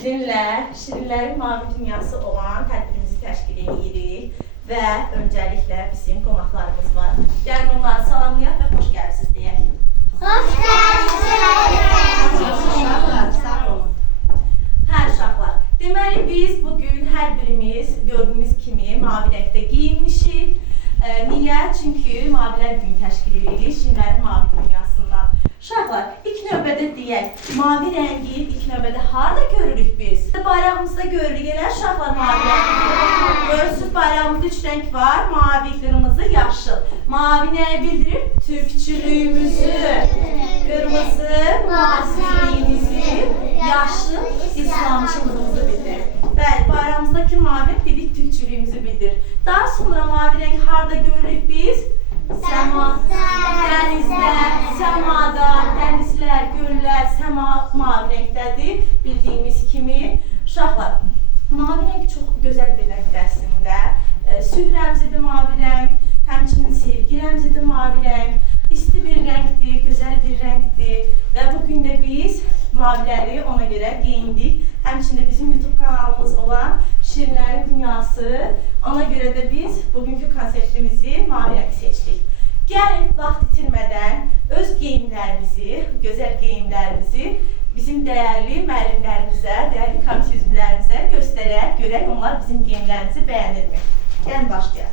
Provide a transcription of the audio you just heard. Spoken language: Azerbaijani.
sizinle Şirinlerin Mavi Dünyası olan tədbirimizi təşkil edirik və öncəliklə bizim qonaqlarımız var. Gəlin onları salamlayaq və xoş gəlmisiniz deyək. Xoş gəldiniz. Sağ olun. Hə, uşaqlar. Deməli, biz bugün hər birimiz gördüyünüz kimi mavi rəngdə giyinmişik. Niyə? Çünki Mavilər Günü təşkil edirik Şirinlərin Mavi Dünyasından. Uşaqlar, ilk növbədə deyək, mavi rəngi ilk növbədə harada görürük biz? Bayrağımızda görürük, elə uşaqlar mavi rəngi. Görürsünüz, bayrağımızda 3 rəng var, mavi, qırmızı, yaşıl. Mavi nəyə bildirir? Türkçülüyümüzü. Qırmızı, müasirliyimizi, yaşıl, İslamçılığımızı bildirir. Bəli, bayrağımızdakı mavi dedik türkçülüyümüzü bildirir. Daha sonra mavi rəng harada görürük biz? Səma, dənizlər, səmada, dənizlər, göllər, səma mavi rəngdədir, bildiyimiz kimi. Uşaqlar, mavi rəng çox gözəl bir rəngdir əslində. Sülh rəmzidir mavi rəng, həmçinin sevgi rəmzidir mavi rəng. İsti bir rəngdir, gözəl bir rəngdir və bugün də biz maviləri ona görə geyindik. Həmçində bizim YouTube kanalımız olan Şirinlərin Dünyası. Ona görə də biz bugünkü konseptimizi mavi rəng seçdik. Gəlin, vaxt itirmədən öz geyimlərimizi, gözəl geyimlərimizi bizim dəyərli müəllimlərimizə, dəyərli komite üzvlərimizə göstərək, görək onlar bizim geyimlərimizi bəyənirmi? Gəlin, başlayaq.